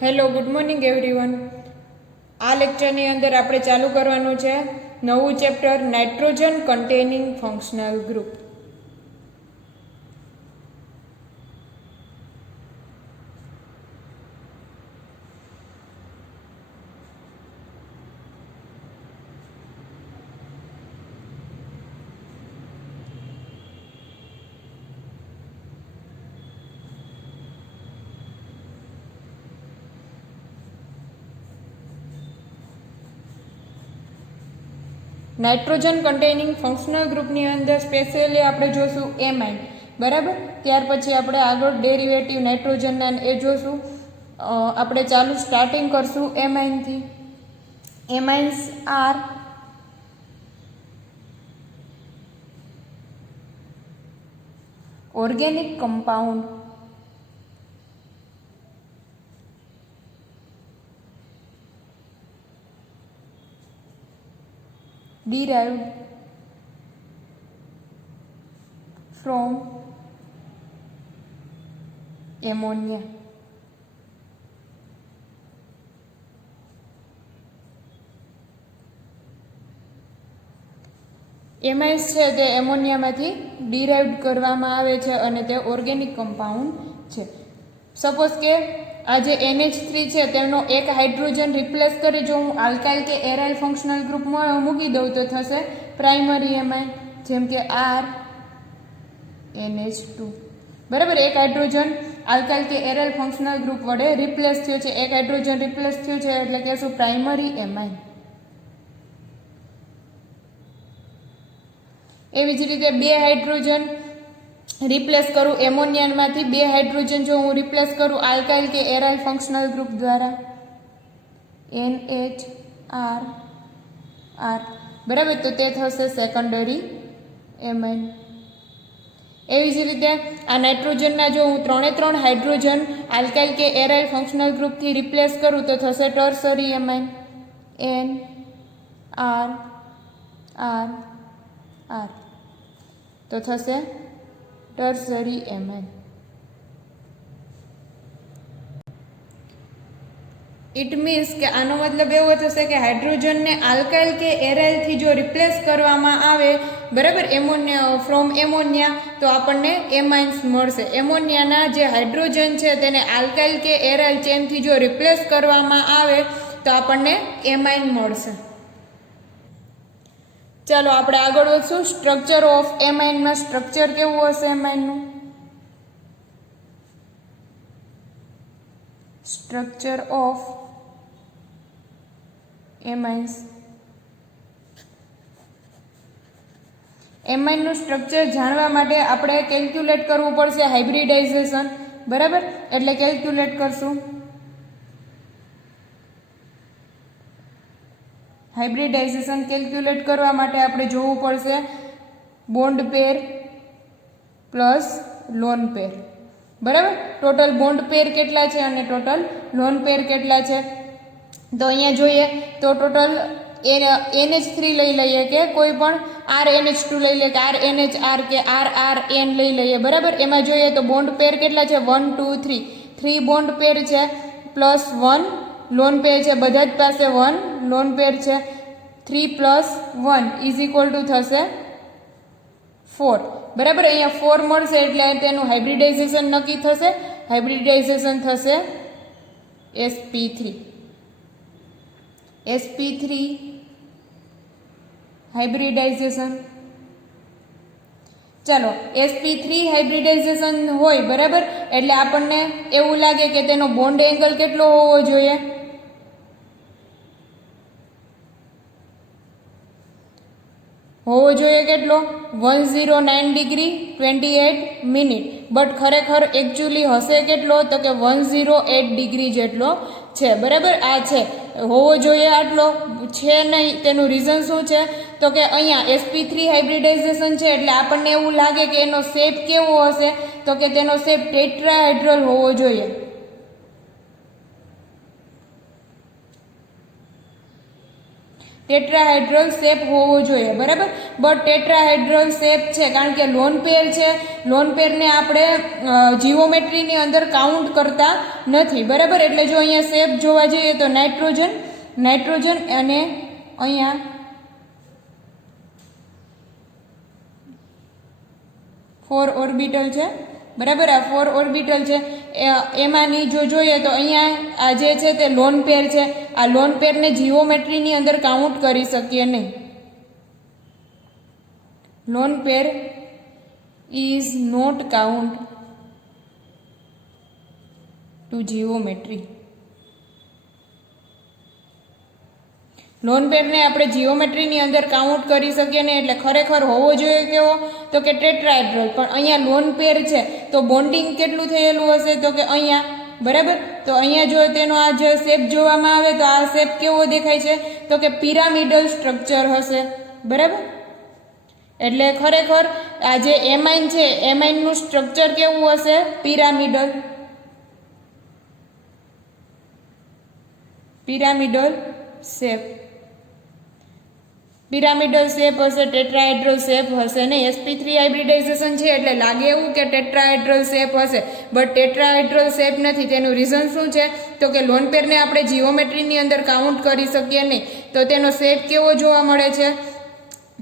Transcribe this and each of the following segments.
Hello, good morning everyone. આ લેક્ચરની અંદર આપણે ચાલુ કરવાનું છે નવું chapter nitrogen containing functional group. Nitrogen containing functional ગ્રુપની અંદર સ્પેશિયલી આપણે જોશું એમાઇન, બરાબર. ત્યાર પછી આપણે આગળ ડેરિવેટિવ નાઇટ્રોજનના એ જોશું. આપણે ચાલુ સ્ટાર્ટિંગ કરશું એમાઇનથી. Amines are organic compound derived from ammonia. Amines છે તે એમોનિયામાંથી ડિરાઇવ્ડ કરવામાં આવે છે અને તે ઓર્ગેનિક કમ્પાઉન્ડ છે. સપોઝ કે આ જે NH3 છે તેનો એક હાઇડ્રોજન રિપ્લેસ કરી જો હું આલ્કાઇલ કે એરાઇલ ફંક્શનલ ગ્રુપમાં મૂકી દઉં તો થશે પ્રાઇમરી એમાઇન, જેમ કે RNH2. બરાબર, એક હાઇડ્રોજન આલ્કાઇલ કે એરાઇલ ફંક્શનલ ગ્રુપ વડે રિપ્લેસ થયો છે, એક હાઇડ્રોજન રિપ્લેસ થયું છે એટલે કહેશું પ્રાઇમરી એમાઇન. એવી જ રીતે બે હાઇડ્રોજન રિપ્લેસ કરું એમોનિયામાંથી, બે હાઇડ્રોજન જો હું રિપ્લેસ કરું આલ્કાઇલ કે એરાઇલ ફંક્શનલ ગ્રુપ દ્વારા NHRR, બરાબર, તો તે થશે સેકન્ડરી એમાઇન. એવી જ રીતે આ નાઇટ્રોજનના જો હું ત્રણ હાઇડ્રોજન આલ્કાઇલ કે એરાઇલ ફંક્શનલ ગ્રુપથી રિપ્લેસ કરું તો થશે ટર્સરી એમાઇન NRR, તો થશે ટર્સરી એમાઇન. ઇટ મીન્સ કે આનો મતલબ એવો થશે કે હાઇડ્રોજનને આલ્કાઇલ કે એરાઇલથી જો રિપ્લેસ કરવામાં આવે, બરાબર, ફ્રોમ એમોનિયા, તો આપણને એમાઇન્સ મળશે. એમોનિયાના જે હાઇડ્રોજન છે તેને આલ્કાઇલ કે એરાઇલ ચેનથી જો રિપ્લેસ કરવામાં આવે તો આપણને એમાઇન મળશે. ચાલો આપણે આગળ વધશું. સ્ટ્રક્ચર ઓફ એમાઇનમાં સ્ટ્રક્ચર કેવું હશે એમાઇનનું? Structure of amines. એમાઇનનું સ્ટ્રક્ચર જાણવા માટે આપણે કેલ્ક્યુલેટ કરવું પડશે હાઇબ્રિડાઇઝેશન, બરાબર, એટલે કેલ્ક્યુલેટ કરશું. હાઇબ્રિડાઇઝેશન કેલ્ક્યુલેટ કરવા માટે આપણે જોવું પડશે બોન્ડ પેર પ્લસ લોન પેર, બરાબર. ટોટલ બોન્ડ પેર કેટલા છે અને ટોટલ લોન પેર કેટલા છે? તો અહીંયા જોઈએ તો ટોટલ NH3 લઈ લઈએ કે કોઈ પણ RNH2 લઈ લઈએ કે RNHR કે RRN લઈ લઈએ, બરાબર. એમાં જોઈએ તો બોન્ડ પેર કેટલા છે? 1 2 3, 3 બોન્ડ પેર છે પ્લસ 1 લોન પેર છે. બધા જ પાસે 1 લોન પેર છે. 3 + 1 = થશે 4, બરાબર. અહીંયા 4 મળશે એટલે તેનું હાઇબ્રિડાઇઝેશન નક્કી થશે. હાઇબ્રિડાઇઝેશન થશે sp3 હાઇબ્રિડાઇઝેશન. ચાલો, sp3 હાઇબ્રિડાઇઝેશન હોય, બરાબર, એટલે આપણને એવું લાગે કે તેનો બોન્ડ એંગલ કેટલો હોવો જોઈએ? હોવો જોઈએ કેટલો? 109 ડિગ્રી 28 મિનિટ. બટ ખરેખર એકચ્યુઅલી હશે કેટલો? તો કે 108 ડિગ્રી જેટલો છે, બરાબર. આ છે, હોવો જોઈએ આટલો છે નહીં. તેનું રીઝન શું છે? તો કે અહીંયા sp3 હાઇબ્રિડાઇઝેશન છે એટલે આપણને એવું લાગે કે એનો શેપ કેવો હશે? તો કે તેનો શેપ ટેટ્રાહેડ્રલ હોવો જોઈએ. ટેટ્રાહાઇડ્રલ શેપ હોવો જોઈએ, બરાબર. બટ ટેટ્રાહાઇડ્રલ શેપ છે કારણ કે લોન પેર છે. લોન પેરને આપણે જીઓમેટ્રીની અંદર કાઉન્ટ કરતા નથી, બરાબર. એટલે જો અહીંયા શેપ જોવા જઈએ તો નાઇટ્રોજન અને અહીંયા 4 ઓર્બિટલ છે, બરાબર. આ 4 ઓર્બિટલ છે એમાંની જો જોઈએ તો અહીંયા આ જે છે તે લોન પેર છે. આ લોન પેરને જીઓમેટ્રીની અંદર કાઉન્ટ કરી શકીએ નહીં. Lone pair is not count to geometry. Lone પેરને આપણે જીઓમેટ્રીની અંદર કાઉન્ટ કરી શકીએ ને, એટલે ખરેખર હોવો જોઈએ કેવો, તો કે ટેટ્રાહેડ્રલ. પણ અહીંયા લોન પેર છે તો બોન્ડિંગ કેટલું થયેલું હશે, તો કે અહીંયા, બરાબર. તો અહીંયા જો તેનો આ જે શેપ જોવામાં આવે તો આ શેપ કેવો દેખાય છે, તો કે પિરામિડલ સ્ટ્રક્ચર હશે, બરાબર. એટલે ખરેખર આ જે એમાઇન છે એમાઇનનું સ્ટ્રક્ચર કેવું હશે, પિરામિડલ શેપ. પિરામિડલ શેપ હશે, ટેટ્રાહેડ્રલ શેપ હશે નહીં. sp3 હાઇબ્રિડાઇઝેશન છે એટલે લાગે એવું કે ટેટ્રાહેડ્રલ શેપ હશે, બટ ટેટ્રાહેડ્રલ શેપ નથી. તેનું રીઝન શું છે, તો કે લોન પેરને આપણે જીઓમેટ્રીની અંદર કાઉન્ટ કરી શકીએ નહીં, તો તેનો શેપ કેવો જોવા મળે છે,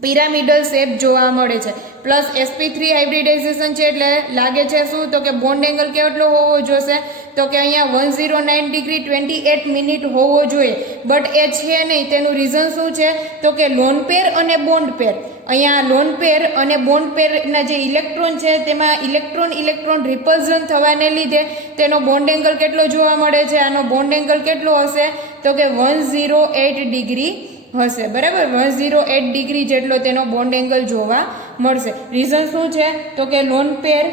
પિરામિડલ શેપ જોવા મળે છે. પ્લસ sp3 હાઇબ્રિડાઇઝેશન છે એટલે લાગે છે શું, તો કે બોન્ડ એંગલ કેટલો હોવો જોશે, તો કે અહીંયા 109 ડિગ્રી 28 મિનિટ હોવો જોઈએ, બટ એ છે નહીં. તેનું રીઝન શું છે, તો કે લોન પેર અને બોન્ડ પેર. અહીંયા લોન પેર અને બોન્ડ પેરના જે ઇલેક્ટ્રોન છે તેમાં ઇલેક્ટ્રોન રિપલ્ઝન થવાને લીધે તેનો બોન્ડ એંગલ કેટલો જોવા મળે છે. આનો બોન્ડ એંગલ કેટલો હશે, તો કે 108 ડિગ્રી હશે, બરાબર. 108 ડિગ્રી જેટલો તેનો બોન્ડ એંગલ જોવા મળશે. રીઝન શું છે, તો કે લોન પેર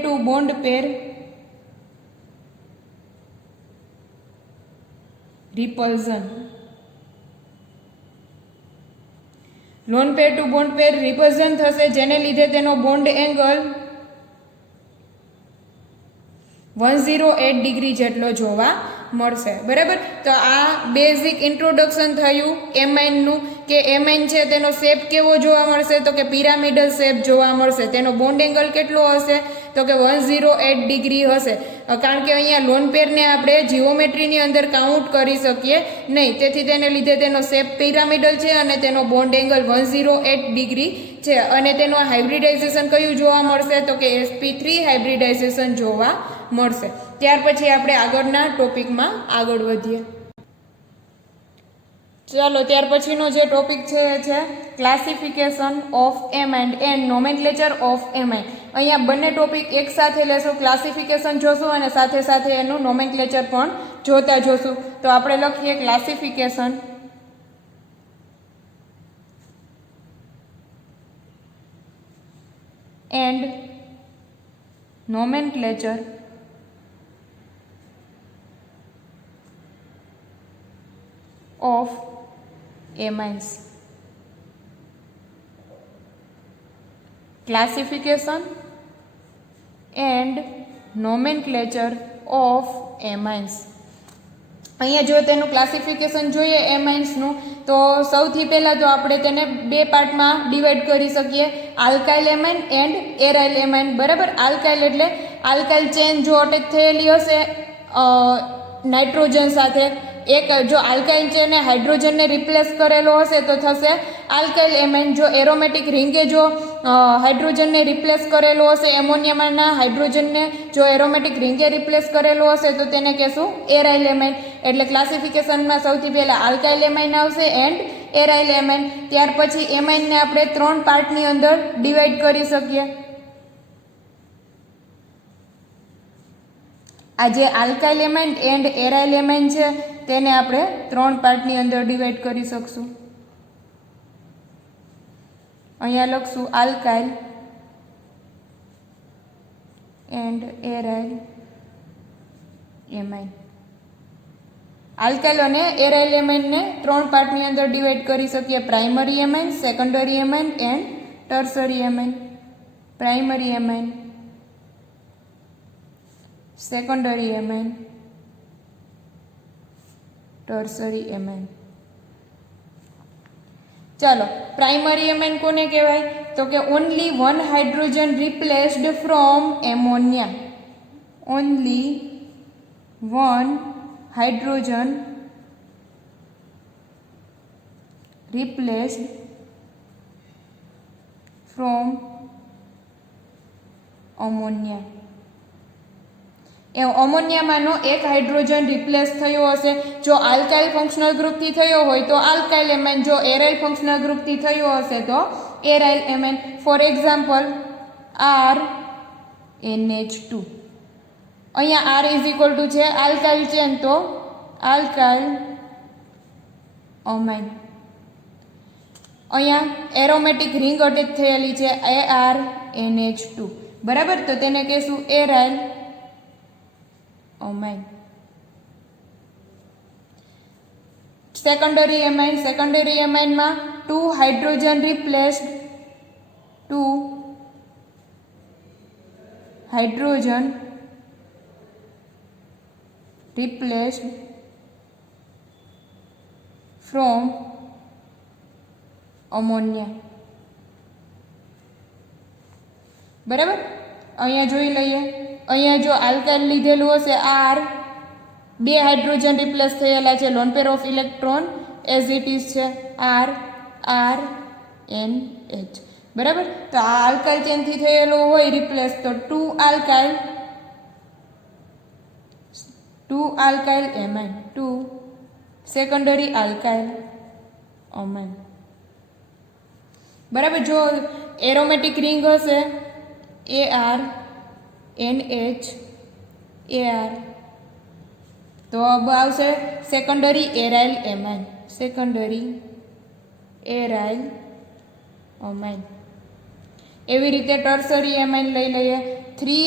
ટુ બોન્ડ પેર repulsion. Lone pair two bond પેર રિપલ્ઝન થશે, જેને લીધે તેનો બોન્ડ એંગલ 108 ડિગ્રી જેટલો જોવા મળશે, બરાબર. તો આ બેઝિક ઇન્ટ્રોડક્શન થયું એમાઇનનું, કે એમાઇન છે તેનો શેપ કેવો જોવા મળશે, તો કે પિરામિડલ શેપ જોવા મળશે. તેનો બોન્ડ એંગલ કેટલો હશે, તો કે 108 ડિગ્રી હશે. કારણ કે અહીંયા લોન પેરને આપણે જીઓમેટ્રીની અંદર કાઉન્ટ કરી શકીએ નહીં, તેથી તેને લીધે તેનો શેપ પિરામિડલ છે અને તેનો બોન્ડ એંગલ 108 ડિગ્રી છે. અને તેનું હાઇબ્રિડાઇઝેશન કયું જોવા મળશે, તો કે sp3 હાઇબ્રિડાઇઝેશન જોવા મળશે. ત્યાર પછી આપણે આગળના ટોપિકમાં આગળ વધીએ. ચાલો, ત્યાર પછીનો જે ટોપિક છે એ છે classification of amine and nomenclature of amine. અહીંયા બંને ટોપિક એક સાથે લેશું, ક્લાસિફિકેશન જોશું અને સાથે સાથે એનું નોમેનક્લેચર પણ જોતા જોશું. તો આપણે લખીએ classification and nomenclature of amines. Classification and nomenclature of amines. અહીંયા જો તેનું ક્લાસિફિકેશન જોઈએ એમાઇન્સનું, તો સૌથી પહેલાં તો આપણે તેને બે પાર્ટમાં ડિવાઈડ કરી શકીએ, alkyl amine and aryl amine, બરાબર. આલ્કાઇલ એટલે આલ્કાઇલ ચેન જો અટેચ થયેલી હશે નાઇટ્રોજન સાથે, એક જો આલ્કાઇલ ચેન ને હાઇડ્રોજનને રિપ્લેસ કરેલો હશે તો થશે આલ્કાઇલ એમાઇન. જો એરોમેટિક રિંગે જો હાઇડ્રોજનને રિપ્લેસ કરેલો હશે, એમોનિયામાંના હાઇડ્રોજનને જો એરોમેટિક રિંગે રિપ્લેસ કરેલો હશે તો તેને કહેશું એરાઇલ એમાઇન. એટલે ક્લાસિફિકેશનમાં સૌથી પહેલાં આલ્કાઇલ એમાઇન આવશે એન્ડ એરાઇલ એમાઇન. ત્યાર પછી એમાઇનને આપણે 3 પાર્ટની અંદર ડિવાઈડ કરી શકીએ. આ જે alkyl amine and aryl amine છે તેને આપણે 3 પાર્ટની અંદર ડિવાઈડ કરી શકશું. અહીંયા લખશું alkyl and aryl amine. Alkyl અને એરાઇલ એમાઇનને 3 પાર્ટની અંદર ડિવાઈડ કરી શકીએ, primary amine, secondary amine and tertiary amine. Primary amine, secondary amine tertiary amine. ચાલો, પ્રાઇમરી એમાઇન કોને કહેવાય? તો કે only one hydrogen replaced from ammonia. Only one hydrogen replaced from ammonia. એ અમોનિયામાંનો એક હાઇડ્રોજન રિપ્લેસ થયો હશે. જો આલ્કાઇલ ફંક્શનલ ગ્રુપથી થયો હોય તો આલ્કાઇલ એમાઇન, જો એરાઇલ ફંક્શનલ ગ્રુપથી થયો હશે તો aryl amine. For example RNH2. અહીંયા R ઇઝ ઇક્વલ ટુ છે આલ્કાઇલ ચેન, તો આલ્કાઇલ અમાઇન. અહીંયા એરોમેટિક રિંગ અટેચ થયેલી છે ARNH2, બરાબર, તો તેને કહેશું aryl amine. Secondary amine. Secondary એમાઇનમાં 2 hydrogen replaced, 2 hydrogen replaced from ammonia. બરાબર, અહીંયા જોઈ લઈએ. અહીંયા જો આલ્કાઇલ લીધેલું હશે R, 2 હાઇડ્રોજન રિપ્લેસ થયેલા છે, loan pair of electron as it is છે RNH. બરાબર, તો આ આલ્કાઇલ ચેનથી થયેલો હોય રિપ્લેસ, તો 2 alkyl amine, 2 secondary alkyl amine. બરાબર, જો એરોમેટિક રિંગ હશે ARNH, AR, તો अब આવશે secondary aryl amine, secondary aryl amine. એવી રીતે ટર્સરી એમાઇન લઈ લઈએ. 3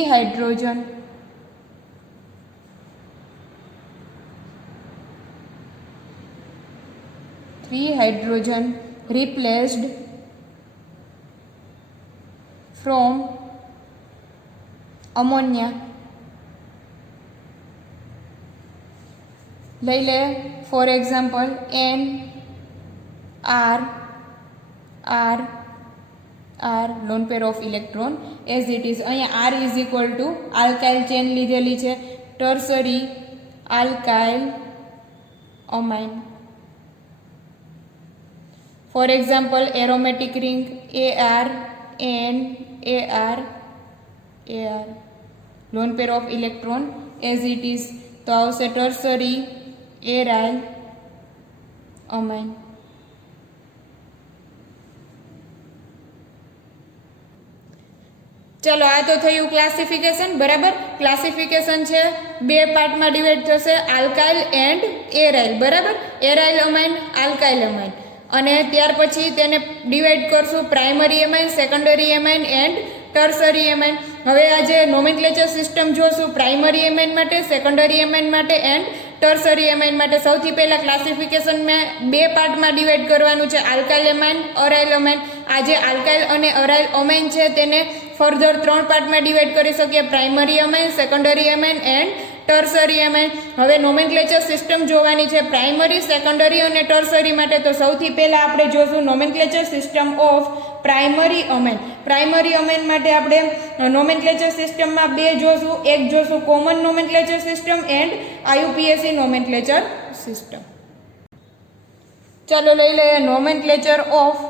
હાઇડ્રોજન રિપ્લેસ્ડ ફ્રોમ અમોનિયા. લઈ લે for example NR, lone pair of electron as it is. અહીંયા R is equal to alkyl chain લીધેલી છે, tertiary alkyl amine. For example aromatic ring AR, lone pair of electron as it is, તો આવશે tertiary aryl અમાઇન. ચલો, આ તો થયું classification. બરાબર, ક્લાસિફિકેશન છે 2 પાર્ટમાં ડિવાઈડ થશે, આલ્કાઇલ એન્ડ એરાઇલ. બરાબર, એરાઇલ અમાઇન, આલ્કાઇલ અમાઇન. અને ત્યાર પછી તેને ડિવાઈડ કરશું primary amine, secondary amine and tertiary amine. હવે આજે નોમેનક્લેચર સિસ્ટમ જોશું પ્રાઇમરી એમાઇન માટે, સેકન્ડરી એમાઇન માટે એન્ડ ટર્સરી એમાઇન માટે. સૌથી પહેલા ક્લાસિફિકેશન મેં 2 પાર્ટમાં ડિવાઈડ કરવાનું છે, આલ્કાઇલ એમાઇન, અરાઇલ અમાઇન. આ જે આલ્કાઇલ અને અરાઇલ અમાઇન છે તેને ફર્ધર 3 પાર્ટમાં ડિવાઈડ કરી શકીએ, primary amine, secondary amine and tertiary amine. હવે નોમેનક્લેચર સિસ્ટમ જોવાની છે પ્રાઇમરી, સેકન્ડરી અને ટર્સરી માટે. તો સૌથી પહેલા આપણે જોશું nomenclature system of primary amine. Primary amine માટે આપણે નોમેનક્લેચર સિસ્ટમમાં 2 જોશું. એક જોશું common nomenclature system and IUPAC nomenclature system. ચાલો લઈ લઈએ nomenclature of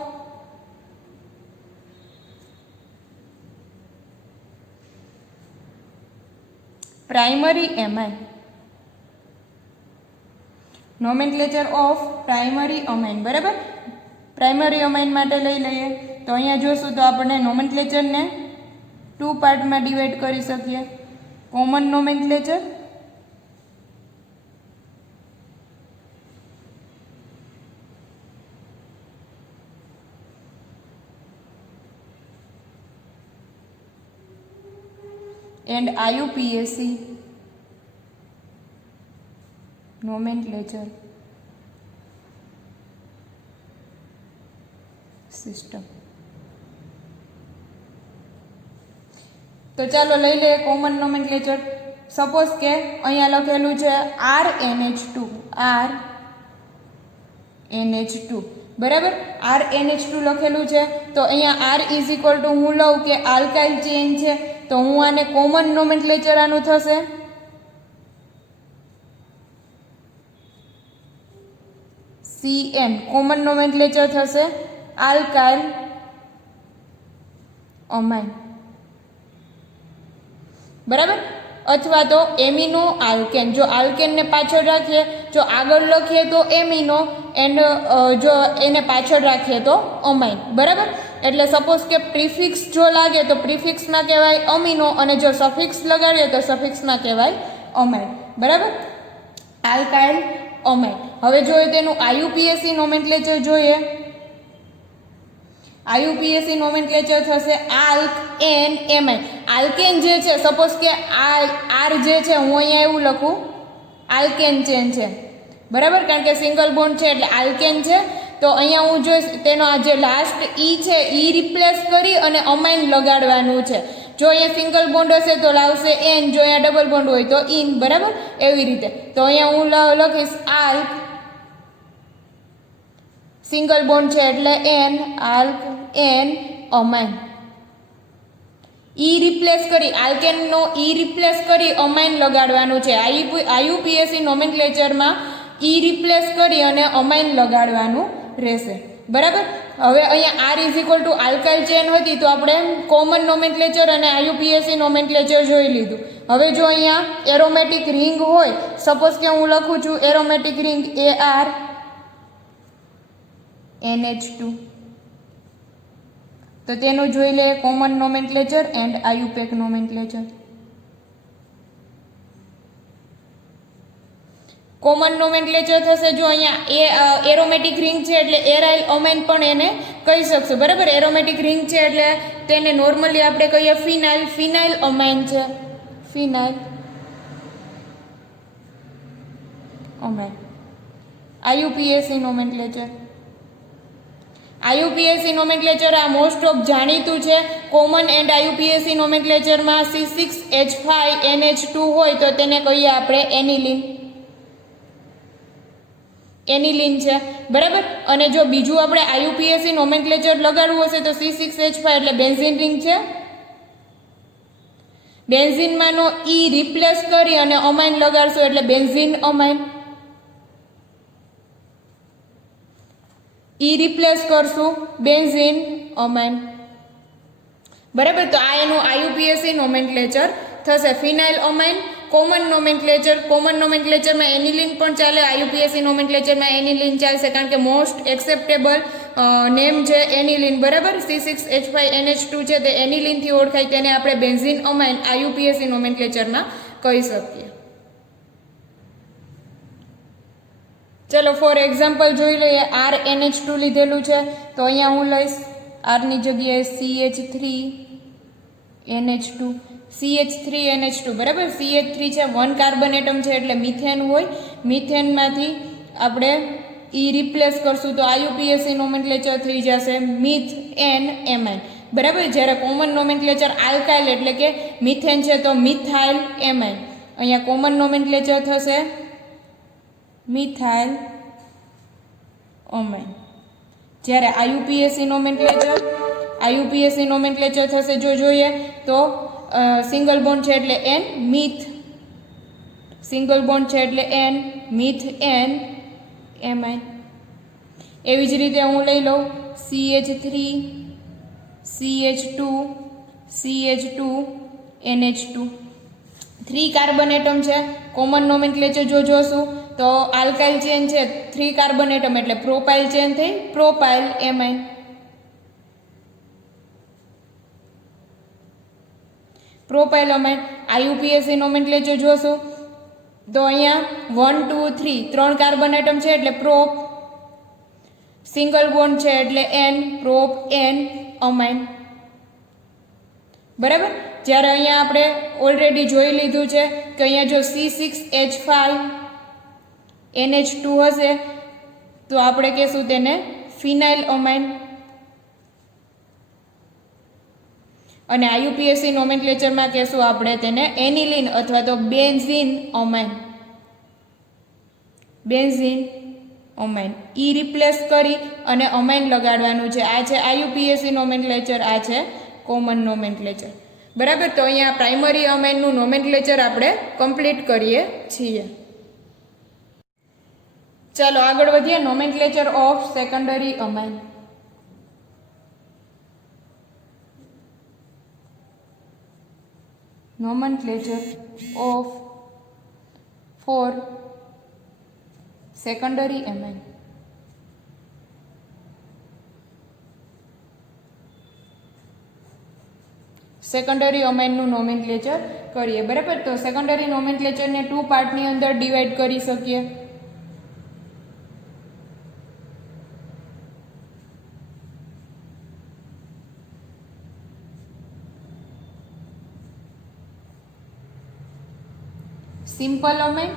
primary amine. Nomenclature of primary amine. બરાબર, પ્રાઇમરી અમાઇન માટે લઈ લઈએ. તો અહીંયા જોશું તો આપણે નોમેનક્લેચરને 2 પાર્ટમાં ડિવાઈડ કરી શકીએ, common nomenclature and IUPAC nomenclature system. તો ચાલો લઈ લઈએ કોમન નોમેનક્લેચર. સપોઝ કે અહીંયા લખેલું છે RNH2, NH2 બરાબર. RNH2 લખેલું છે તો અહીંયા R ઇઝ ઇક્વલ ટુ હું લઉં કે આલ્કાઇલ ચેન છે તો હું આને કોમન નોમેનક્લેચર આનું થશે CN, કોમન નોમેનક્લેચર થશે આલ્કાઇલ અમાઇન બરાબર, અથવા તો એમિનો આલ્કેન. જો આલ્કેનને પાછળ રાખીએ, જો આગળ લખીએ તો એમિનો એન્ડ જો એને પાછળ રાખીએ તો અમાઇન બરાબર. એટલે સપોઝ કે પ્રિફિક્સ જો લાગે તો પ્રિફિક્સમાં કહેવાય અમીનો અને જો સફિક્સ લગાડીએ તો સફિક્સમાં કહેવાય અમાઇન બરાબર. આલ્કાઇલ અમાઇન. હવે જોઈએ તેનું આયુપીએસી નોમેનક્લેચર જોઈએ. આયુપીએસી નોમેનક્લેચર થશે આલ્ક એન એમાઇન. આલ્કેન જે છે સપોઝ કે આર જે છે હું અહીંયા એવું લખું આલ્કેન ચેન છે બરાબર, કારણ કે સિંગલ બોન્ડ છે એટલે આલ્કેન છે. તો અહીંયા હું જોઈશ તેનો આ જે લાસ્ટ ઈ છે ઈ રિપ્લેસ કરી અને અમાઇન લગાડવાનું છે. જો અહીંયા સિંગલ બોન્ડ હશે તો લાવશે એન, જો અહીંયા ડબલ બોન્ડ હોય તો ઇન બરાબર. એવી રીતે તો અહીંયા હું લખીશ આલ્ક, સિંગલ બોન્ડ છે એટલે એન, આલ્ક એન અમાઇન. ઈ રિપ્લેસ કરી આલ્કેનનો ઈ રિપ્લેસ કરી અમાઇન લગાડવાનું છે. આયુપીએસી નોમેનક્લેચરમાં ઈ રિપ્લેસ કરી અને અમાઇન લગાડવાનું રહેશે બરાબર. હવે અહીંયા R is equal to alkyl chain હતી તો આપણે કોમન નોમેનક્લેચર અને આયુપીએસી નોમેનક્લેચર જોઈ લીધું. હવે જો અહીંયા એરોમેટિક રિંગ હોય, સપોઝ કે હું લખું છું એરોમેટિક રિંગ AR NH2 તો તેનું જોઈ લે common nomenclature and IUPAC nomenclature. Common nomenclature થશે જો અહીંયા એરોમેટિક રિંગ છે એટલે એરાઇલ અમાઇન પણ એને કહી શકશું બરાબર. એરોમેટિક રિંગ છે એટલે તેને નોર્મલી આપણે કહીએ ફિનાઇલ, ફિનાઇલ અમાઇન છે, phenyl amine. IUPAC nomenclature. IUPAC nomenclature આ મોસ્ટ ઓફ જાણીતું છે. કોમન એન્ડ આયુપીએસી નોમેનક્લેચરમાં C6H5NH2 હોય તો તેને કહીએ આપણે એનિલિન, એનિલિન છે બરાબર. અને જો બીજું આપણે આયુપીએસી નોમેનક્લેચર લગાડવું હશે તો C6H5 એટલે બેન્ઝીન રિંગ છે. બેન્ઝીનમાંનો ઈ રિપ્લેસ કરી અને અમાઇન લગાડશું એટલે બેન્ઝીન અમાઇન. ઈ રિપ્લેસ કરશું બેન્ઝીન અમાઇન બરાબર. તો આ એનું આયુપીએસી નોમેનક્લેચર થશે. ફિનાઇલ અમાઇન કોમન નોમેનક્લેચર. કોમન નોમેનક્લેચરમાં એનિલિન પણ ચાલે, આયુપીએસી નોમેનક્લેચરમાં એનિલિન ચાલશે કારણ કે મોસ્ટ એક્સેપ્ટેબલ નેમ છે એનિલિન બરાબર. C6H5NH2 છે તે એનિલિનથી ઓળખાય, તેને આપણે બેન્ઝીન અમાઇન આયુપીએસી નોમેનક્લેચરમાં કહી શકીએ. ચલો ફોર એક્ઝામ્પલ જોઈ લઈએ. RNH2 લીધેલું છે તો અહીંયા હું લઈશ આરની જગ્યાએ CH3NH2, CH3NH2 બરાબર. CH3 છે 1 કાર્બન એટમ છે એટલે મિથેન હોય. મિથેનમાંથી આપણે ઈ રિપ્લેસ કરશું તો આયુપીએસી નોમેનક્લેચર થઈ જશે મિથ એન એમાઇન બરાબર. જ્યારે કોમન નોમેનક્લેચર આલ્કાઇલ એટલે કે મિથેન છે તો મિથાઇલ એમાઇન. અહીંયા કોમન નોમેનક્લેચર થશે મિથાઇલ અમાઇન. જ્યારે આયુપીએસી નોમેનક્લેચર થશે જો જોઈએ તો સિંગલ બોન્ડ છે એટલે એન, મિથ, સિંગલ બોન્ડ છે એટલે એન, મિથ એન એમાઇન. એવી જ રીતે હું લઈ લઉં CH3 CH2 CH2 NH2 3 carbon atom છે. કોમન નોમેનક્લેચર જો જોશું તો આલ્કાઇલ ચેન છે 3 કાર્બન એટમ એટલે પ્રોપાઇલ ચેન થઈ propyl amine. Propyl amine. IUPAC nomenclature જોશું તો અહીંયા 1 2 3 કાર્બન એટમ છે એટલે પ્રોપ, સિંગલ બોન્ડ છે એટલે એન, પ્રોપ એન અમાઇન બરાબર. જ્યારે અહીંયા આપણે ઓલરેડી જોઈ લીધું છે કે અહીંયા જો C6H5NH2 હશે તો આપણે કહેશું તેને ફિનાઇલ અમાઇન. અને આયુપીએસી નોમેનક્લેચરમાં કહેશું આપણે તેને એનિલિન અથવા તો બેન્ઝીન અમાઇન, બેન્ઝીન અમાઇન. ઈ રિપ્લેસ કરી અને અમાઇન લગાડવાનું છે. આ છે આયુપીએસી નોમેનક્લેચર, આ છે કોમન નોમેનક્લેચર. બરાબર. તો અહીંયા પ્રાઇમરી અમાઇનનું નોમેનક્લેચર આપણે કમ્પ્લીટ કરીએ છીએ. ચાલો આગળ વધીએ. Nomenclature of secondary amine. nomenclature of for secondary amine. Secondary અમાઇનનું નોમેનક્લેચર કરીએ. બરાબર. તો સેકન્ડરી નોમેનક્લેચરને 2 પાર્ટની અંદર ડિવાઈડ કરી શકીએ. Simple amine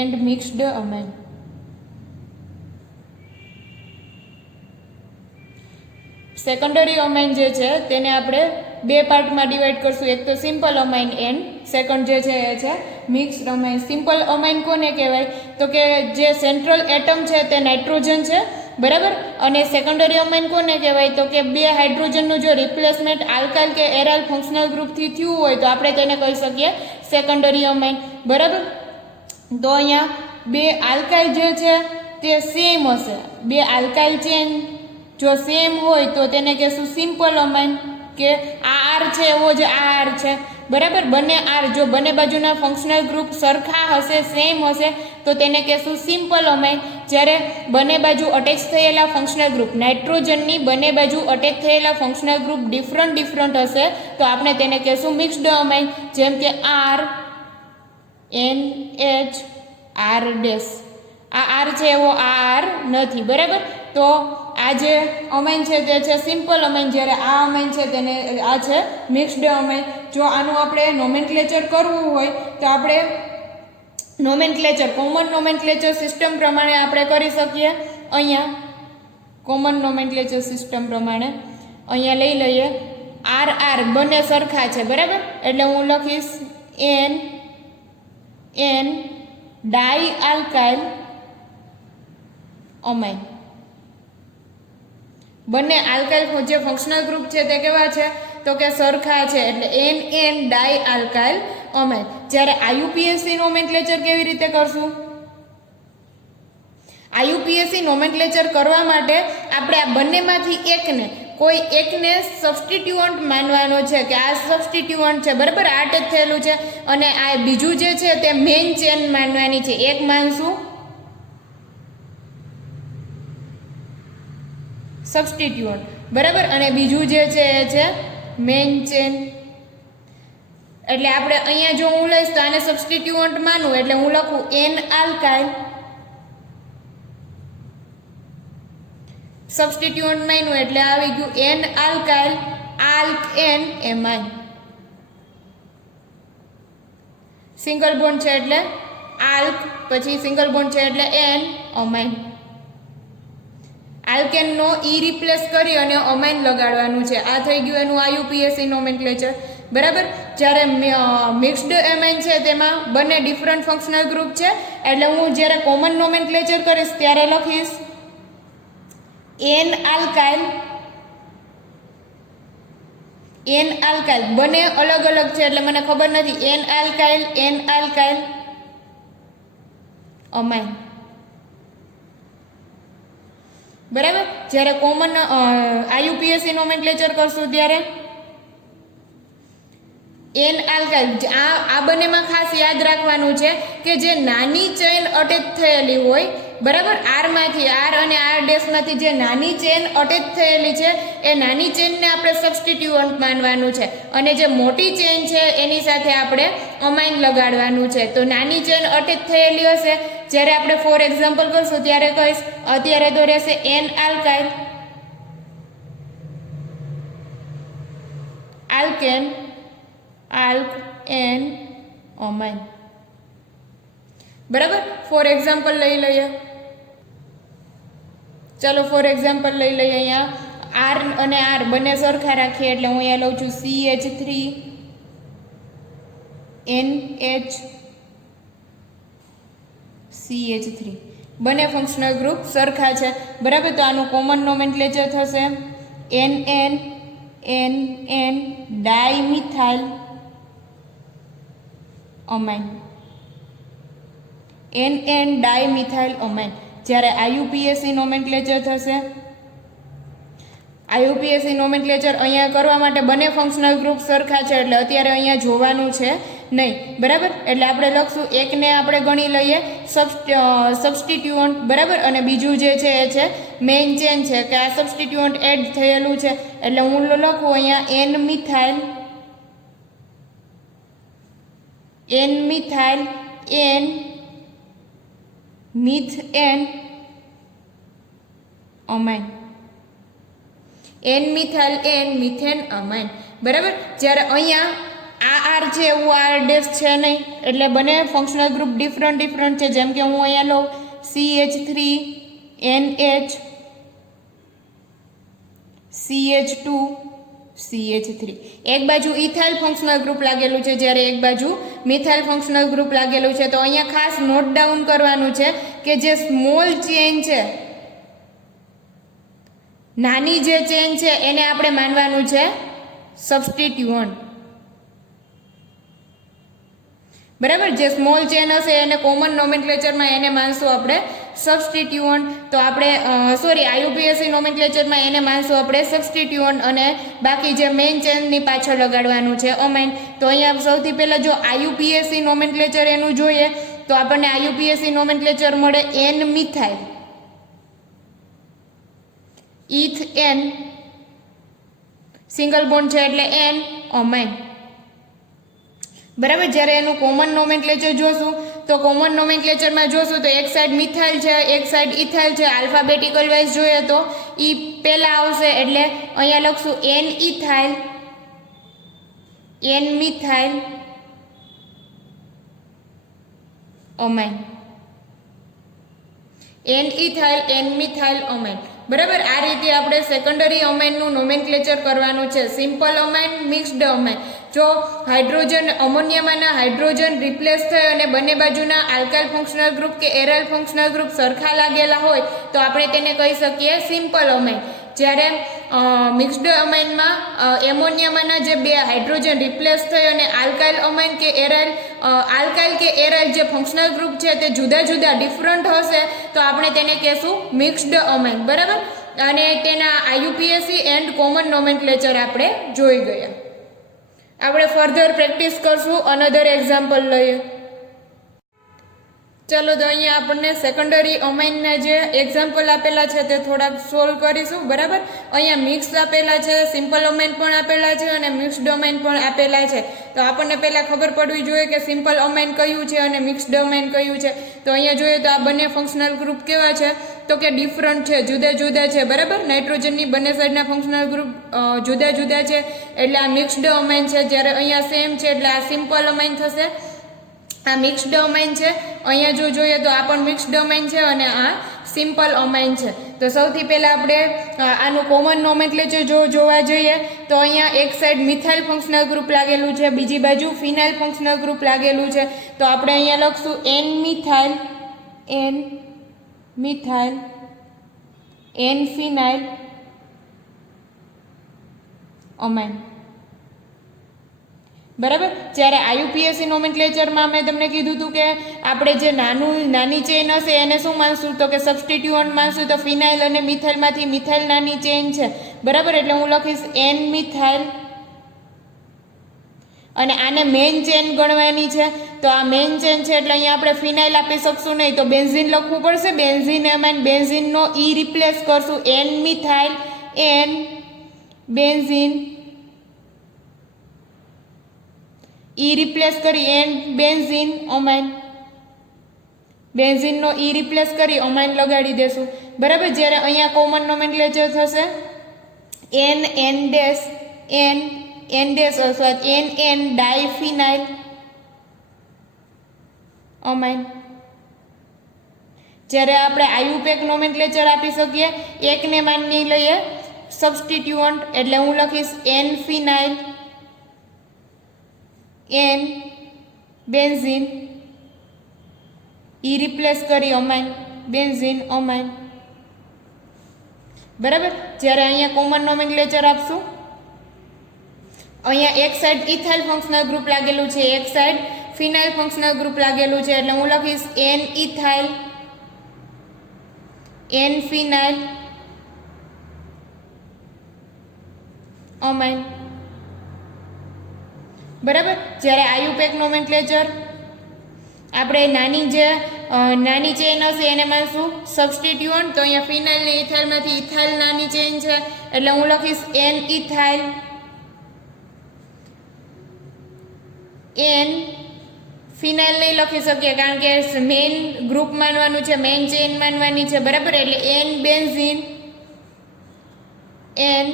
and mixed amine. Secondary amine જે છે તેને આપણે 2 પાર્ટમાં ડિવાઈડ કરશું. એક તો સિમ્પલ અમાઇન એન્ડ સેકન્ડ જે છે એ છે મિક્સ્ડ અમાઇન. સિમ્પલ અમાઇન કોને કહેવાય? તો કે જે સેન્ટ્રલ એટમ છે તે નાઇટ્રોજન છે. બરાબર. અને સેકન્ડરી અમાઇન કોને કહેવાય? તો કે 2 હાઇડ્રોજનનું જો રિપ્લેસમેન્ટ આલ્કાઇલ કે એરાઇલ ફંક્શનલ ગ્રુપથી થયું હોય તો આપણે તેને કહી શકીએ સેકન્ડરી અમાઇન. બરાબર. તો અહીંયા 2 આલ્કાઇલ જે છે તે સેમ હશે. 2 આલ્કાઇલ ચેન જો સેમ હોય તો તેને કહેશું સિમ્પલ અમાઇન, કે આ આર છે એવો જ આ આર છે. બરાબર. બંને આર જો બંને બાજુના ફંક્શનલ ગ્રુપ સરખા હશે, સેમ હશે, તો તેને કહેશું સિમ્પલ અમાઇન. જ્યારે બંને બાજુ અટેચ થયેલા ફંક્શનલ ગ્રુપ નાઇટ્રોજનની બંને બાજુ અટેચ થયેલા ફંક્શનલ ગ્રુપ ડિફરન્ટ હશે તો આપણે તેને કહેશું મિક્સ્ડ અમાઇન. જેમ કે R N H R dash. આ આર છે એવો આ આર નથી. બરાબર. તો આ જે અમાઇન છે તે છે સિમ્પલ અમાઇન, જ્યારે આ અમાઇન છે તેને આ છે મિક્સ્ડ અમાઇન. જો આનું આપણે નોમેનક્લેચર કરવું હોય તો આપણે નોમેનક્લેચર કોમન નોમેનક્લેચર સિસ્ટમ પ્રમાણે આપણે કરી શકીએ. અહીંયા કોમન નોમેનક્લેચર સિસ્ટમ પ્રમાણે અહીંયા લઈ લઈએ. આર આર બંને સરખા છે. બરાબર. એટલે હું લખીશ એન એન ડાઈ આલ્કાઇલ અમાઇન. બંને આલ્કાઇલ જે ફંક્શનલ ગ્રુપ છે તે કેવા છે? તો કે સરખા છે. એટલે એન એન ડાઈ આલ્કાઇલ અમાઇન. જ્યારે આયુપીએસસી નોમેનક્લેચર કેવી રીતે કરશું? આયુપીએસસી નોમેનક્લેચર કરવા માટે આપણે આ બંનેમાંથી એકને કોઈ એકને સબસ્ટિટ્યુઅન્ટ માનવાનો છે કે આ સબસ્ટિટ્યુઅન્ટ છે. બરાબર. આ અટેચ થયેલું છે. અને આ બીજું જે છે તે મેઇન ચેન માનવાની છે. એક માનશું સબસ્ટિટ્યુઅન્ટ. બરાબર. અને બીજું જે છે એ છે મેઇન ચેન. એટલે આપણે અહીંયા જો હું લઈશ તો આને સબસ્ટિટ્યુઅન્ટ માનું એટલે હું લખું એન આલ્કાઇલ. સબસ્ટિટ્યુઅન્ટ માન્યું એટલે આવી ગયું N alkyl alkane amine. Single bond છે એટલે આલ્ક, પછી સિંગલ બોન્ડ છે એટલે એન અમાઇન. આલ્કેનનો ઈ રિપ્લેસ કરી અને અમાઇન લગાડવાનું છે. આ થઈ ગયું એનું આયુપીએસસી નોમેનક્લેચર. બરાબર. જ્યારે મિક્સ્ડ એમાઇન છે તેમાં બંને ડિફરન્ટ ફંક્શનલ ગ્રુપ છે. એટલે હું જ્યારે કોમન નોમેનક્લેચર કરીશ ત્યારે લખીશ એન આલ્કાઇલ બંને અલગ અલગ છે એટલે મને ખબર નથી. N alkyl amine. બરાબર. જ્યારે કોમન આયુપીએસસી નોમેનક્લેચર કરશું ત્યારે એન આલ્કાઇલ આ બંનેમાં ખાસ યાદ રાખવાનું છે કે જે નાની ચેન અટેચ થયેલી હોય. બરાબર. આરમાંથી આર અને આર ડેશમાંથી જે નાની ચેન અટેચ થયેલી છે એ નાની ચેનને આપણે સબસ્ટિટ્યુઅન્ટ માનવાનું છે. અને જે મોટી ચેન છે એની સાથે આપણે અમાઇન લગાડવાનું છે. તો નાની ચેન અટેચ થયેલી હશે જ્યારે આપણે ફોર એક્ઝામ્પલ કરશું ત્યારે કહીશ. અત્યારે તો રહેશે એન આલ્કાઇલ આલ્કેન આલ્ક એન અમાઇન. બરાબર. ફોર એક્ઝામ્પલ લઈ લઈએ. ચાલો ફોર એક્ઝામ્પલ લઈ લઈએ. અહીંયા આર અને આર બંને સરખા રાખીએ એટલે હું અહીંયા લઉં છું CH3 NH3 બંને ફંક્શનલ ગ્રુપ સરખા છે, બરાબર. તો આનું કોમન નોમેનક્લેચર થશે NN ડાયમિથાઇલ અમાઇન, NN ડાયમિથાઇલ અમાઇન. જ્યારે IUPAC નોમેનક્લેચર થશે, IUPAC નોમેનક્લેચર અહીંયા કરવા માટે બંને ફંક્શનલ ગ્રુપ સરખા છે એટલે અત્યારે અહીંયા જોવાનું છે નહીં, બરાબર. એટલે આપણે લખશું એકને આપણે ગણી લઈએ સબસ્ટિટ્યુઅન્ટ, બરાબર, અને બીજું જે છે એ છે મેઇન ચેન છે કે આ સબસ્ટિટ્યુઅન્ટ એડ થયેલું છે એટલે હું લખું અહીંયા N methyl N methane amine, N methyl N methane amine, બરાબર. જ્યારે અહીંયા આ આર છે એવું આર ડેશ છે નહીં એટલે બંને ફંક્શનલ ગ્રુપ ડિફરન્ટ છે. જેમ કે હું અહીંયા લઉં CH3NH CH2 CH3. એક બાજુ ઇથાઇલ ફંક્શનલ ગ્રુપ લાગેલું છે જ્યારે એક બાજુ મિથાઇલ ફંક્શનલ ગ્રુપ લાગેલું છે. તો અહીંયા ખાસ નોટ ડાઉન કરવાનું છે કે જે સ્મોલ ચેન છે, નાની જે ચેન છે એને આપણે માનવાનું છે સબસ્ટિટ્યુઅન્ટ, બરાબર. જે સ્મોલ ચેન હશે એને કોમન નોમેનક્લેચરમાં એને માનશું આપણે સબસ્ટિટ્યુઅન્ટ. તો આપણે IUPAC નોમેનક્લેચરમાં એને માનશું આપણે સબસ્ટિટ્યુઅન્ટ અને બાકી જે મેઇન ચેનની પાછળ લગાડવાનું છે અમાઇન. તો અહીંયા સૌથી પહેલાં જો IUPAC નોમેનક્લેચર એનું જોઈએ તો આપણને IUPAC નોમેનક્લેચર મળે N methyl ethane, single bond છે એટલે N અમાઇન, બરાબર. જ્યારે એનું કોમન નોમેનક્લેચર જોશું તો કોમન નોમેનક્લેચરમાં જોશું તો એક સાઈડ મિથાઇલ છે એક સાઈડ ઇથાઇલ છે. આલ્ફાબેટિકલ વાઇઝ જોઈએ તો ઈ પહેલા આવશે એટલે અહીંયા લખશું N ethyl N methyl amine, N ethyl N methyl amine, બરાબર. આ રીતે આપણે સેકન્ડરી અમાઇનનું નોમેનક્લેચર કરવાનું છે. Simple amine, mixed amine. જો હાઇડ્રોજન અમોનિયામાંના હાઇડ્રોજન રિપ્લેસ થઈ અને બંને બાજુના આલ્કાઇલ ફંક્શનલ ગ્રુપ કે એરાઇલ ફંક્શનલ ગ્રુપ સરખા લાગેલા હોય તો આપણે તેને કહી શકીએ સિમ્પલ અમાઇન. જ્યારે મિક્સ્ડ અમાઇનમાં એમોનિયામાંના જે બે હાઇડ્રોજન રિપ્લેસ થઈ અને આલ્કાઇલ અમાઇન કે એરાઇલ આલ્કાઇલ કે એરાઇલ જે ફંક્શનલ ગ્રુપ છે તે જુદા જુદા ડિફરન્ટ હશે તો આપણે તેને કહેશું મિક્સ્ડ અમાઇન, બરાબર. અને તેના IUPAC એન્ડ કોમન નોમેનક્લેચર આપણે જોઈ ગયા. આપણે ફર્ધર પ્રેક્ટિસ કરશું, અનધર એક્ઝામ્પલ લઈએ. ચાલો તો અહીંયા આપણને સેકન્ડરી અમાઇનના જે એક્ઝામ્પલ આપેલા છે તે થોડાક સોલ્વ કરીશું, બરાબર. અહીંયા મિક્સ આપેલા છે, સિમ્પલ અમાઇન પણ આપેલા છે અને મિક્સ્ડ અમાઇન પણ આપેલા છે. તો આપણને પહેલાં ખબર પડવી જોઈએ કે સિમ્પલ અમાઇન કયું છે અને મિક્સ્ડ અમાઇન કયું છે. તો અહીંયા જોઈએ તો આ બંને ફંક્શનલ ગ્રુપ કેવા છે તો કે ડિફરન્ટ છે, જુદા જુદા છે, બરાબર. નાઇટ્રોજનની બંને સાઈડના ફંક્શનલ ગ્રુપ જુદા જુદા છે એટલે આ મિક્સ્ડ અમાઇન છે. જ્યારે અહીંયા સેમ છે એટલે આ સિમ્પલ અમાઇન થશે. આ મિક્સ્ડ અમાઇન છે. અહીંયા જો જોઈએ તો આ પણ મિક્સ્ડ અમાઇન છે અને આ સિમ્પલ અમાઇન છે. તો સૌથી પહેલાં આપણે આનું કોમન નોમેનક્લેચર જોવા જઈએ તો અહીંયા એક સાઈડ મિથાઇલ ફંક્શનલ ગ્રુપ લાગેલું છે, બીજી બાજુ ફિનાઇલ ફંક્શનલ ગ્રુપ લાગેલું છે. તો આપણે અહીંયા લખશું N મિથાઇલ N ફિનાઇલ અમાઇન, બરાબર. જ્યારે IUPAC નોમેનક્લેચરમાં મેં તમને કીધું હતું કે આપણે જે નાની ચેન હશે એને શું માનશું તો કે સબસ્ટિટ્યુઅન્ટ માનશું. તો ફિનાઇલ અને મિથાઇલમાંથી મિથાઇલ નાની ચેન છે, બરાબર. એટલે હું લખીશ N મિથાઇલ અને આને મેઇન ચેન ગણવાની છે. તો આ મેઇન ચેન છે એટલે અહીંયા આપણે ફિનાઇલ આપી શકશું નહીં તો બેન્ઝીન લખવું પડશે. બેન્ઝીન અમાઇન, બેન્ઝીનનો E રિપ્લેસ કરશું N methyl N benzene, E replace કરી N બેન્ઝીન અમાઇન, બેન્ઝીનનો E રિપ્લેસ કરી અમાઇન લગાડી દેશું, બરાબર. જ્યારે અહીંયા કોમન નોમેનક્લેચર થશે N ડેશ અથવા N ડાયફિનાઇલ અમાઇન. જ્યારે આપણે IUPAC નોમેનક્લેચર આપી શકીએ એકને માની લઈએ સબસ્ટિટ્યુઅન્ટ એટલે હું લખીશ N ફિનાઇલ N બેન્ઝીન, ઈ રિપ્લેસ કરી અમાઇન, બેન્ઝીન, અમાઇન. બરાબર. જ્યારે અહીંયા કોમન નોમેનક્લેચર આપશું, અહીંયા એક સાઈડ ઇથાઇલ ફંક્શનલ ગ્રુપ લાગેલું છે, એક સાઈડ ફિનાઇલ ફંક્શનલ ગ્રુપ લાગેલું છે, એટલે હું લખીશ એન ઇથાઇલ, એન ફિનાઇલ, અમાઇન. બરાબર. જ્યારે આયુપેક નોમેનક્લેચર આપણે નાની ચેન હશે એને માનશું સબસ્ટિટ્યુઅન્ટ. તો અહીંયા ફિનાઇલ ને ઇથાઇલમાંથી ઇથાઇલ નાની ચેન છે, એટલે હું લખીશ એન ઇથાઇલ, એન ફિનાઇલ નહીં લખી શકીએ કારણ કે મેઇન ગ્રુપ માનવાનું છે, મેઇન ચેન માનવાની છે. બરાબર. એટલે એન બેન્ઝીન, એન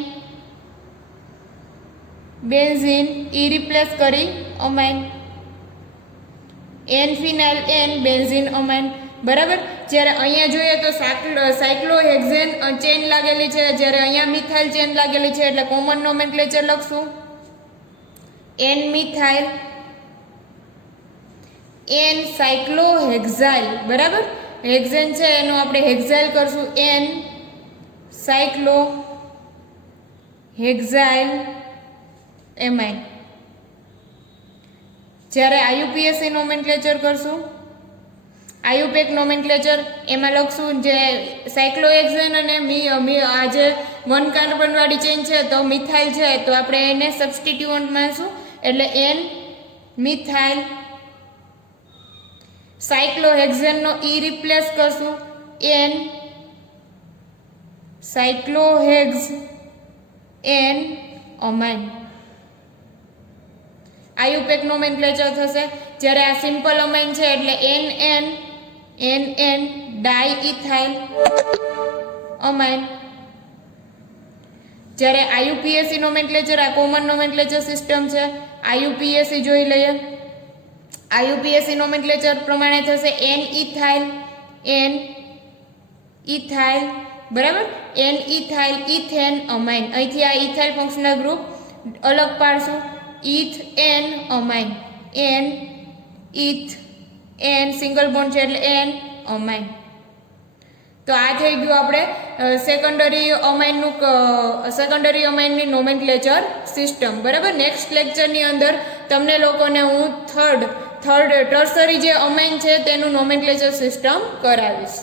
બેન્ઝીન, ઈ રિપ્લેસ કરી અમાઇન, એન ફિનાઇલ, એન બેન્ઝીન, અમાઇન. બરાબર. જ્યારે અહીંયા જોઈએ તો સાયક્લોહેક્ઝેન ચેન લાગેલી છે, જ્યારે અહીંયા મિથાઇલ ચેન લાગેલી છે, એટલે કોમન નોમેનક્લેચર લખશું એન મિથાઇલ, એન સાયક્લોહેક્ઝાઇલ. બરાબર. હેક્ઝેન છે એનું આપણે હેક્ઝાઇલ કરશું, એન સાયક્લોહેક્ઝાઇલ એમાઇન. જ્યારે આયુપીએસસી નોમેનક્લેચર કરશું, આયુપેક નોમેનક્લેચર એમાં લખશું જે સાયક્લોહેક્ઝેન અને આ જે 1 કાર્બન વાળી ચેન છે તો મિથાઇલ છે, તો આપણે એને સબસ્ટિટ્યુઅન્ટ માનશું, એટલે એન મિથાઇલ, સાયક્લોહેક્ઝેનનો ઈ રિપ્લેસ કરશું, એન સાયક્લોહેક્ઝ, એન અમાઇન. આયુપેક નોમેનક્લેચર થશે. જ્યારે આ સિમ્પલ અમાઇન છે એટલે એન ડાઇઇથાઇલ અમાઇન. જ્યારે આયુપીએસસી નોમેનક્લેચર આ કોમન નોમેનક્લેચર સિસ્ટમ છે. આયુપીએસસી જોઈ લઈએ. આયુપીએસસી નોમેનક્લેચર પ્રમાણે થશે એન ઇથાઇલ, એન ઇથાઇલ. બરાબર. N ethyl, ethane, amine. અહીંથી આ ઇથાઇલ ફંક્શનલ ગ્રુપ અલગ પાડશું, ethane amine, N ethane single bond છે એટલે એન અમાઇન. તો આ થઈ ગયું આપણે સેકન્ડરી અમાઇનની નોમેનક્લેચર સિસ્ટમ. બરાબર. નેક્સ્ટ લેક્ચરની અંદર તમને લોકોને હું ટર્સરી જે અમાઇન છે તેનું નોમેનક્લેચર સિસ્ટમ કરાવીશ.